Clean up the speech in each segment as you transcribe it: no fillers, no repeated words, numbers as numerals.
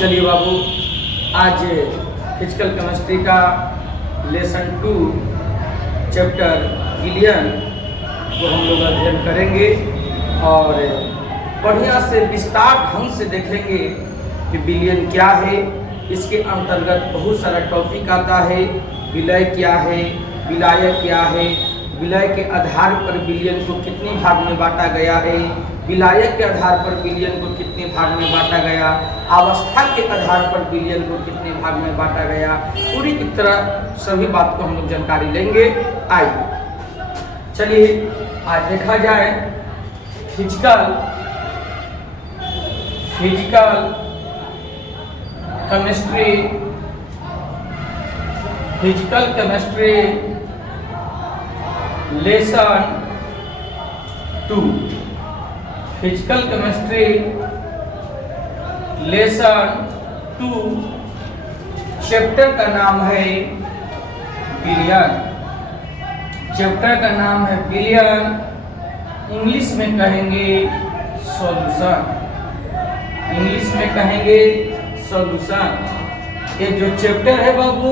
चलिए बाबू, आज physical chemistry का लेसन 2 चैप्टर बिलियन को हम लोग अध्ययन करेंगे और बढ़िया से विस्तार ढंग से देखेंगे कि बिलियन क्या है। इसके अंतर्गत बहुत सारा टॉपिक आता है। विलय क्या है, विलायक क्या है, विलय के आधार पर बिलियन को कितने भाग में बांटा गया है, विलायक के आधार पर बिलियन को कितने भाग में बांटा गया, अवस्था के आधार पर बिलियन को कितने भाग में बांटा गया, पूरी की तरह सभी बात को हम लोग जानकारी लेंगे। आइए चलिए आज देखा जाए physical chemistry lesson 2। Physical chemistry lesson 2 chapter का नाम है बिलियन। चैप्टर का नाम है बिलियन, इंग्लिश में कहेंगे सॉल्यूशन। इंग्लिश में कहेंगे सॉल्यूशन। ये जो चैप्टर है बाबू,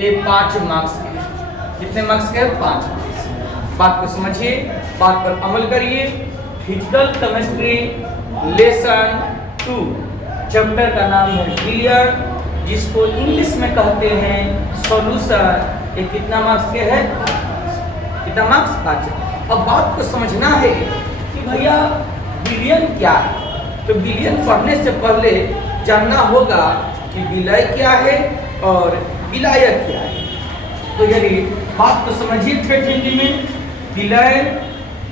ये 5 मार्क्स के। कितने मार्क्स के? 5 मार्क्स। बात को समझिए, बात पर अमल करिए। फिजिकल केमिस्ट्री लेसन 2 चैप्टर का नाम है बिलियन, जिसको इंग्लिश में कहते हैं सॉल्यूशन। ये कितना मार्क्स के है? कितना मार्क्स? 5। अब बात को समझना है कि भैया बिलियन क्या है। तो बिलियन पढ़ने से पहले जानना होगा कि विलय क्या है और विलायक क्या है। तो यदि बात को समझिए ठेठ हिंदी में,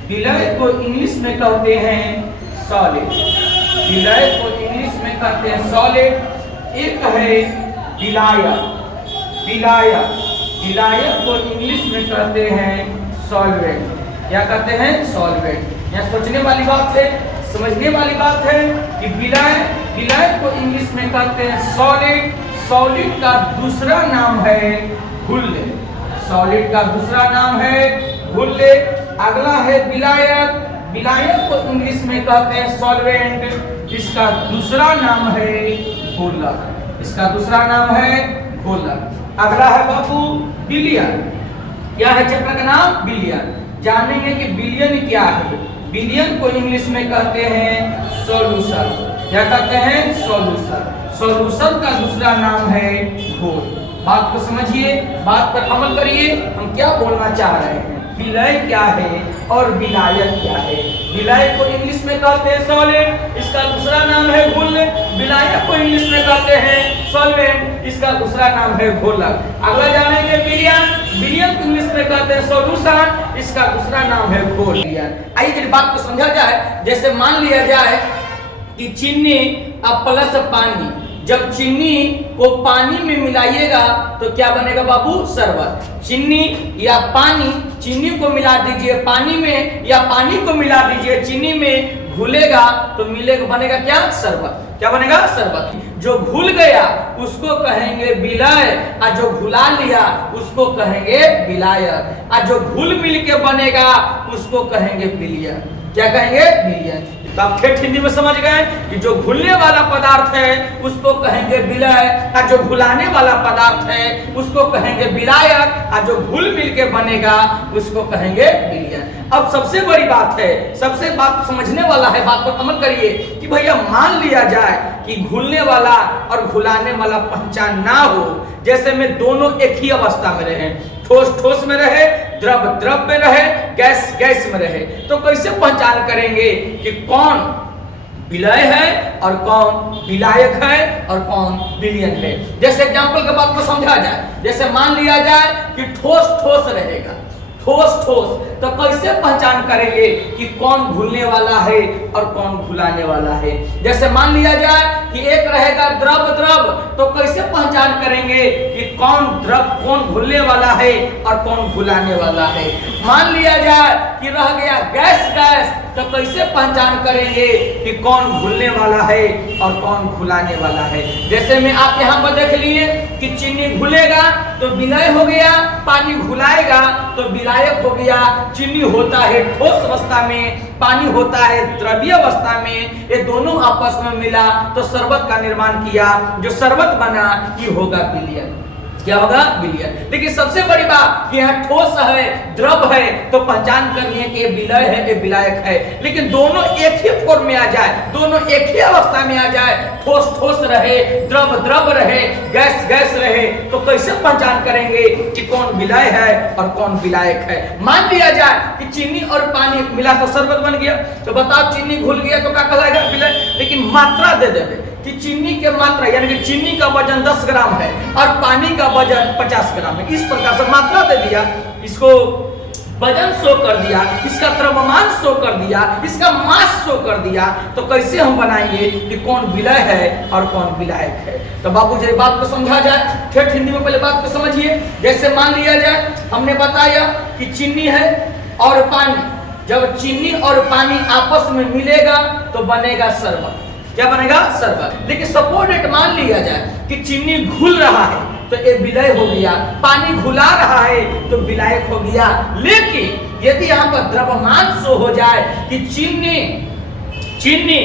विलय को इंग्लिश में कहते हैं सॉलिड। विलय को इंग्लिश में कहते हैं सॉलिड। एक है विलायक। विलायक को इंग्लिश में कहते हैं सॉल्वेंट। क्या कहते हैं? सॉल्वेंट। यह सोचने वाली बात है, समझने वाली बात है कि विलय को इंग्लिश में कहते हैं सॉलिड। सॉलिड का दूसरा नाम है घुल्ले। सॉलिड का दूसरा नाम है घुल्ले। अगला है विलायक। विलायक को इंग्लिश में कहते हैं सॉल्वेंट। इसका दूसरा नाम है घोलक। इसका दूसरा नाम है घोलक। अगला है बाबू बिलियन। क्या है चैप्टर का नाम? बिलियन। जानेंगे कि बिलियन क्या है। बिलियन को इंग्लिश में कहते हैं सॉल्यूशन। क्या कहते हैं? सॉल्यूशन। सॉल्यूशन का दूसरा नाम है घोल। बात को समझिए, बात पर अमल करिए। हम क्या बोलना चाह रहे हैं, विलय क्या है और विलायक क्या है। विलय को इंग्लिश में कहते हैं सॉलिड, इसका दूसरा नाम है घुल। विलायक को इंग्लिश में कहते हैं सॉल्वेंट, इसका दूसरा नाम है घोलक। अगला जानेंगे बिलियन। बिलियन को इंग्लिश में कहते हैं सॉल्यूशन, इसका दूसरा नाम है घोल। आइए जब बात को समझा जाए, जैसे मान लिया जाए कि चीनी प्लस पानी, जब चीनी को पानी में मिलाइएगा तो क्या बनेगा बाबू? शरबत। चीनी या पानी, चीनी को मिला दीजिए पानी में या पानी को मिला दीजिए चीनी में, घुलेगा तो मिलेगा, बनेगा क्या? शरबत। क्या बनेगा? शरबत। जो घुल गया उसको कहेंगे विलय, और जो घुला लिया उसको कहेंगे विलायक, और जो घुल मिल के बनेगा उसको कहेंगे बिलियन। क्या कहेंगे? बिलियन। तो आप ठेठ हिंदी में समझ गए कि जो घुलने वाला पदार्थ है उसको कहेंगे विलय, और जो घुलाने वाला पदार्थ है उसको कहेंगे विलायक, और जो घुल मिल के बनेगा उसको कहेंगे बिलियन। अब सबसे बड़ी बात है, सबसे बात समझने वाला है, बात पर अमल करिए कि भैया मान लिया जाए कि घुलने वाला और घुलाने वाला पहचान ना हो, जैसे में दोनों एक ही अवस्था में रहे, ठोस ठोस में रहे, द्रव द्रव में रहे, गैस गैस में रहे, तो कैसे पहचान करेंगे कि कौन विलय है और कौन विलायक है और कौन विलियन है। जैसे एग्जांपल के बात को समझा जाए, जैसे मान लिया जाए कि ठोस ठोस रहेगा, ठोस ठोस, तो कैसे पहचान करेंगे कि कौन घुलने वाला है और कौन घुलाने वाला है। जैसे मान लिया जाए कि एक रहेगा द्रव द्रव, तो कैसे पहचान करेंगे कि कौन द्रव कौन घुलने वाला है और कौन घुलाने वाला है। मान लिया जाए कि रह गया गैस गैस, तो कैसे पहचान करेंगे कि कौन घुलने वाला है और कौन घुलाने वाला है। जैसे में आप यहाँ पर देख लिए कि चीनी घुलेगा तो विलय हो गया, पानी घुलाएगा तो विलायक हो गया। चीनी होता है ठोस अवस्था में, पानी होता है द्रव्य अवस्था में, ये दोनों आपस में मिला तो शरबत का निर्माण किया। जो शरबत बना ये होगा विलय। क्या होगा? विलय। देखिए सबसे बड़ी बात कि यहाँ ठोस है द्रव है तो पहचान करनी है कि ये विलय है ये विलायक है। लेकिन दोनों एक ही फॉर्म में आ जाए, दोनों एक ही अवस्था में आ जाए, ठोस ठोस रहे, द्रव द्रव रहे, गैस गैस रहे, तो कैसे पहचान करेंगे कि कौन विलय है और कौन विलायक है। मान लिया जाए कि चीनी और पानी मिला तो शरबत बन गया, तो बताओ चीनी घुल गया तो क्या कहलाएगा? विलय। लेकिन मात्रा दे देवे कि चीनी के मात्रा यानी कि चीनी का वजन 10 ग्राम है और पानी का वजन 50 ग्राम है, इस प्रकार से मात्रा दे दिया, इसको वजन शो कर दिया, इसका द्रव्यमान शो कर दिया, इसका मास शो कर दिया, तो कैसे हम बनाएंगे कि कौन विलय है और कौन विलायक है। तो बाबू जी बात को समझा जाए, ठेठ हिंदी में पहले बात को समझिए। जैसे मान लिया जाए हमने बताया कि चीनी है और पानी, जब चीनी और पानी आपस में मिलेगा तो बनेगा शरबत। क्या बनेगा? शरबत। लेकिन सपोर्ट मान लिया जाए कि चीनी घुल रहा है तो ये विलय हो गया, पानी घुला रहा है तो विलायक हो गया। लेकिन यदि यहाँ पर द्रव्यमान शो हो जाए कि चीनी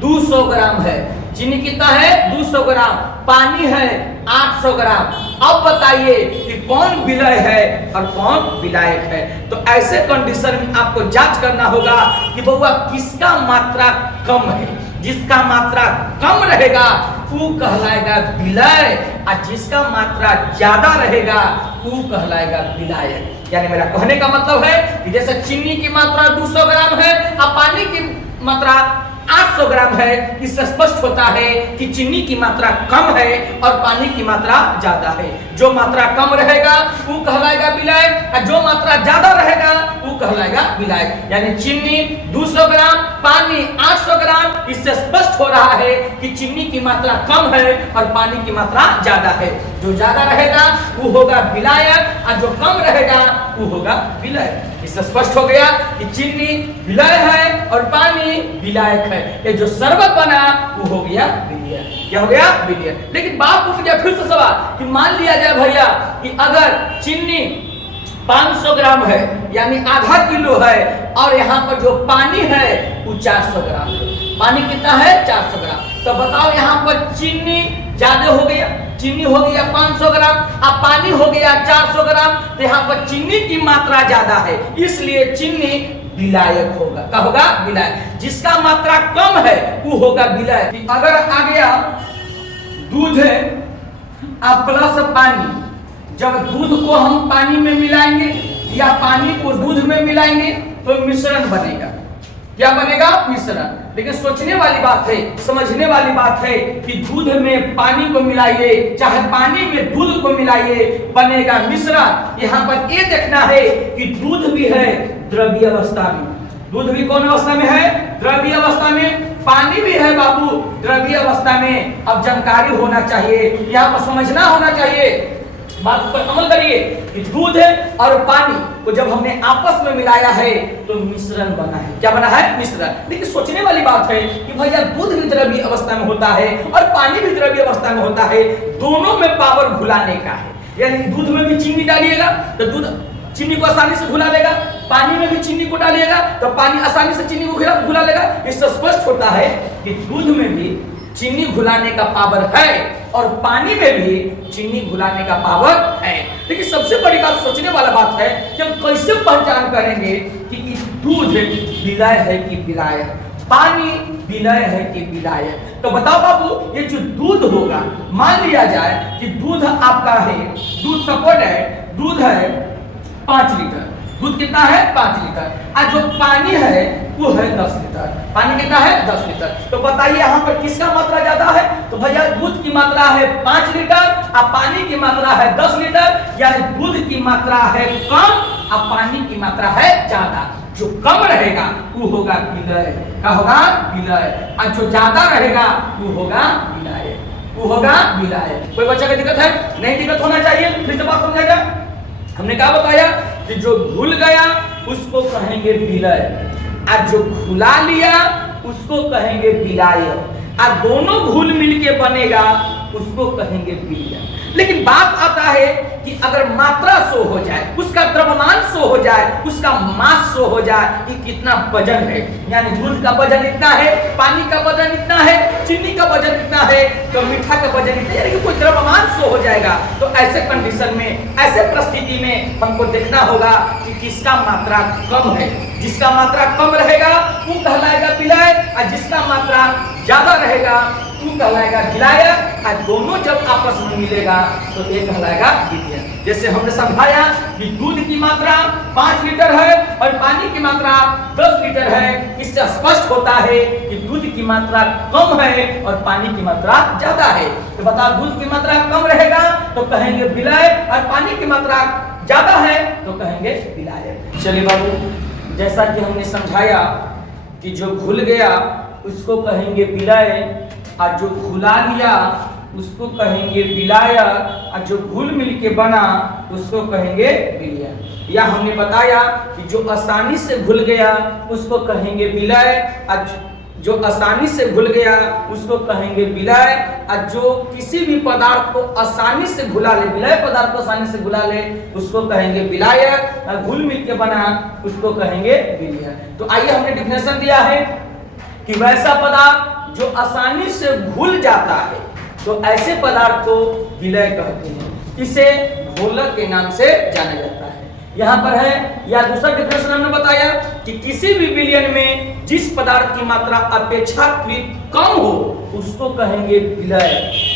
200 ग्राम है, चीनी कितना है? 200 ग्राम, पानी है 800 ग्राम, अब बताइए कि कौन विलय है और कौन विलायक है। तो ऐसे कंडीशन में आपको जांच करना होगा कि बउआ किसका मात्रा कम है। जिसका मात्रा कम रहेगा वो कहलाएगा विलय और जिसका मात्रा ज्यादा रहेगा वो कहलाएगा विलायक। यानी मेरा कहने का मतलब है कि जैसे चीनी की मात्रा 200 ग्राम है और पानी की मात्रा 800 ग्राम है, इससे स्पष्ट होता है कि चीनी की मात्रा कम है और पानी की मात्रा ज्यादा है। जो मात्रा कम रहेगा वो कहलाएगा विलय और जो मात्रा ज्यादा रहेगा वो कहलाएगा विलायक। यानी चीनी 200 ग्राम, पानी 800 ग्राम, इससे स्पष्ट हो रहा है कि चीनी की मात्रा कम है और पानी की मात्रा ज्यादा है। जो ज्यादा रहेगा वो होगा विलायक और जो कम रहेगा वो होगा विलय। इससे स्पष्ट हो गया कि चीनी विलय है और पानी विलायक है। ये जो शरबत बना वो हो गया विलय। क्या हो गया? विलय। लेकिन बात पूछ गया फिर से सवाल कि मान लिया जाए भैया कि अगर चीनी 500 ग्राम है यानी आधा किलो है और यहाँ पर जो पानी है वो 400 ग्राम है। पानी कितना है? 400 ग्राम। तो बताओ यहाँ पर चीनी ज्यादा हो गया, चीनी हो गया 500 ग्राम अब पानी हो गया 400 ग्राम, तो यहाँ पर चीनी की मात्रा ज्यादा है इसलिए चीनी विलायक होगा। क्या होगा? विलायक। जिसका मात्रा कम है वो होगा विलायक। अगर आ गया दूध है अब प्लस पानी, जब दूध को हम पानी में मिलाएंगे या पानी को दूध में मिलाएंगे तो मिश्रण बनेगा। क्या बनेगा? मिश्रण। लेकिन सोचने वाली बात है, समझने वाली बात है कि दूध में पानी को मिलाइए चाहे पानी में दूध को मिलाइए बनेगा मिश्रण। यहाँ पर ये देखना है कि दूध भी है द्रव्य अवस्था में। दूध भी कौन अवस्था में है? द्रव्य अवस्था में। पानी भी है बाबू द्रव्य अवस्था में। अब जानकारी होना चाहिए, यहाँ पर समझना होना चाहिए, बात पर अमल करिए कि दूध और पानी को जब हमने आपस में मिलाया है तो मिश्रण बना है। क्या बना है? मिश्रण। लेकिन सोचने वाली बात है कि भैया दूध भी द्रव्य अवस्था में होता है और पानी भी द्रव्य अवस्था में होता है, दोनों में पावर घुलाने का है। यानी दूध में भी चीनी डालिएगा तो दूध चीनी को आसानी से घुला लेगा, पानी में भी चीनी को डालिएगा तो पानी आसानी से चीनी को घुला लेगा। इससे स्पष्ट होता है कि दूध में भी चीनी घुलाने का पावर है और पानी में भी चीनी घुलाने का पावर है। लेकिन सबसे बड़ी बात सोचने वाला बात है कि हम कैसे पहचान करेंगे कि दूध विलय है कि विलायक, पानी विलय है कि विलायक। तो बताओ बाबू ये जो दूध होगा, मान लिया जाए कि दूध आपका है, दूध सपोर्ट है, दूध है 5 लीटर, दूध कितना है? 5 लीटर। और जो पानी है वो है 10 लीटर। पानी कितना है? 10 लीटर। तो बताइए यहाँ पर किसका मात्रा ज्यादा है? तो भैया दूध की मात्रा है 5 लीटर और पानी की मात्रा है 10 लीटर। यानी दूध की मात्रा है कम और पानी की मात्रा है ज्यादा। जो कम रहेगा वो होगा विलय। क्या होगा? विलय। और जो ज्यादा रहेगा वो होगा विलायक। वो वो होगा विलय। कोई बच्चा का दिक्कत है? नहीं दिक्कत होना चाहिए। फिर से बात समझाएगा। हमने क्या बताया कि जो घुल गया उसको कहेंगे विलय, और जो घुला लिया उसको कहेंगे विलाय, और दोनों घुल मिल के बनेगा उसको कहेंगे विलय। लेकिन बात आता है कि अगर मात्रा शो हो जाए, उसका द्रव्यमान शो हो जाए, उसका मास शो हो जाए कि कितना वजन है, यानी दूध का वजन इतना है, पानी का वजन इतना है, चीनी का वजन इतना है, तो मीठा का वजन इतना है, यानी कि कोई द्रव्यमान शो हो जाएगा, तो ऐसे कंडीशन में, ऐसे परिस्थिति में हमको देखना होगा कि किसका मात्रा कम है। जिसका मात्रा कम रहेगा वो कहलाएगा विलय, और जिसका मात्रा ज्यादा रहेगा वो कहलाएगा विलाय, और दोनों जब आपस में मिलेगा तो ये कहलाएगा विलय। जैसे हमने समझाया कि दूध की मात्रा 5 लीटर है और पानी की मात्रा 10 लीटर है, इससे स्पष्ट होता है कि दूध की मात्रा कम है और पानी की मात्रा ज्यादा है। तो बताओ, दूध की मात्रा कम रहेगा तो कहेंगे विलय, और पानी की मात्रा ज्यादा है तो कहेंगे विलाय। चलिए बाबू, जैसा कि हमने समझाया कि जो घुल गया उसको कहेंगे विलय, और जो घुला लिया उसको कहेंगे विलाय, और जो घुल मिल के बना उसको कहेंगे विलय। या हमने बताया कि जो आसानी से घुल गया उसको कहेंगे विलय, और जो आसानी से घुल गया उसको कहेंगे विलय, और जो किसी भी पदार्थ को आसानी से घुला ले, विलय पदार्थ को आसानी से घुला ले उसको कहेंगे विलाय, और घुल मिल के बना उसको कहेंगे विलय। तो आइए, हमने डिफिनेशन दिया है कि वैसा पदार्थ जो आसानी से घुल जाता है तो ऐसे पदार्थ को विलय कहते हैं। इसे घोलक के नाम से जाना जाता है। यहाँ पर है, या दूसरा डिफिनेशन हमने बताया कि किसी भी विलयन में जिस पदार्थ की मात्रा अपेक्षाकृत कम हो उसको कहेंगे विलय,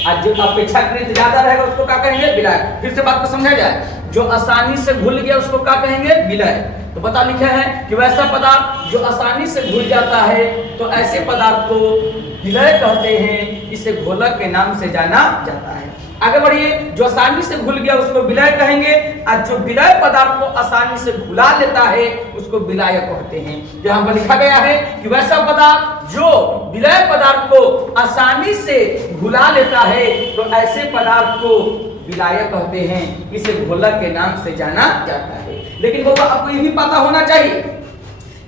और जो अपेक्षाकृत ज्यादा रहेगा उसको क्या कहेंगे विलय। फिर से बात को समझा जाए, जो आसानी से घुल गया उसको क्या कहेंगे विलय। तो बता लिखा है कि वैसा पदार्थ जो आसानी से घुल जाता है तो ऐसे पदार्थ को विलय कहते हैं, इसे घोलक के नाम से जाना जाता है। आगे बढ़िए, जो आसानी से घुल गया उसको विलय कहेंगे, और जो विलय पदार्थ को आसानी से घुला लेता है उसको विलाय कहते हैं। यहाँ पर लिखा गया है कि वैसा पदार्थ जो विलय पदार्थ को आसानी से घुला लेता है तो ऐसे पदार्थ को विलाय कहते हैं, इसे घोलक के नाम से जाना जाता है। लेकिन बाबा, आपको ये भी पता होना चाहिए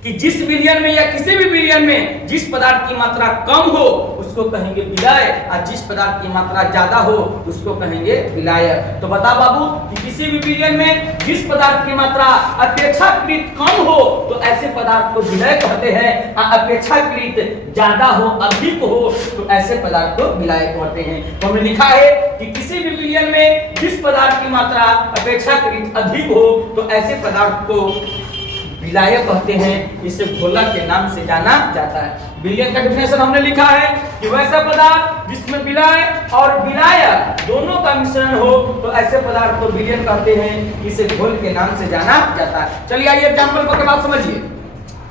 कि जिस विलयन में या किसी भी विलयन में जिस पदार्थ की मात्रा कम हो उसको कहेंगे विलय, और जिस पदार्थ की मात्रा ज्यादा हो उसको कहेंगे विलाय। तो बता बाबू कि किसी भी विलयन में जिस पदार्थ की मात्रा अपेक्षाकृत कम हो तो ऐसे पदार्थ को विलय कहते हैं, और अपेक्षाकृत ज्यादा हो, अधिक हो तो ऐसे पदार्थ को विलाय कहते हैं। तो हमने लिखा है कि किसी भी विलयन में जिस पदार्थ की मात्रा अपेक्षाकृत अधिक हो तो ऐसे पदार्थ को विलाय कहते हैं, इसे घोलक के नाम से जाना जाता है। विलयन का डिफिनेशन हमने लिखा है कि वैसा पदार्थ जिसमें विलय और विलाय दोनों का मिश्रण हो तो ऐसे पदार्थ को विलयन कहते हैं, इसे घोल के नाम से जाना जाता है। चलिए आइए एग्जांपल को के बाद समझिए।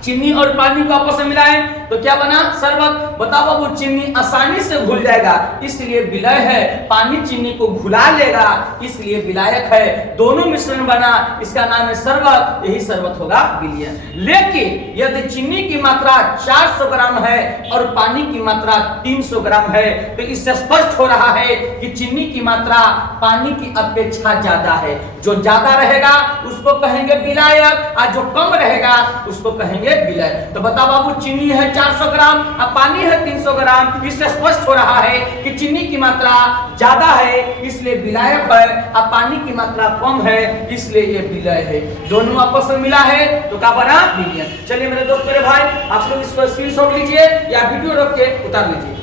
चीनी और पानी को आपस में मिलाएं तो क्या बना? शरबत। बताओ बाबू, चीनी आसानी से घुल जाएगा इसलिए विलय है, पानी चीनी को घुला लेगा इसलिए विलायक है, दोनों मिश्रण बना इसका नाम है शरबत, यही शरबत होगा विलयन। लेकिन यदि चीनी की मात्रा 400 ग्राम है और पानी की मात्रा 300 ग्राम है तो इससे स्पष्ट हो रहा है कि चीनी की मात्रा पानी की अपेक्षा ज्यादा है। जो ज्यादा रहेगा उसको कहेंगे विलायक और जो कम रहेगा उसको कहेंगे विलय। तो बता बाबू, चीनी है 400 ग्राम और पानी है 300 ग्राम, इससे स्पष्ट हो रहा है कि चीनी की मात्रा ज्यादा है इसलिए विलायक है और पानी की मात्रा कम है इसलिए ये विलय है। दोनों आपस में मिला है तो क्या बना? विलयन। चलिए मेरे दोस्त, मेरे भाई, आप लोग इसको स्क्रीनशॉट लीजिए या वीडियो रोक के उतार लीजिए।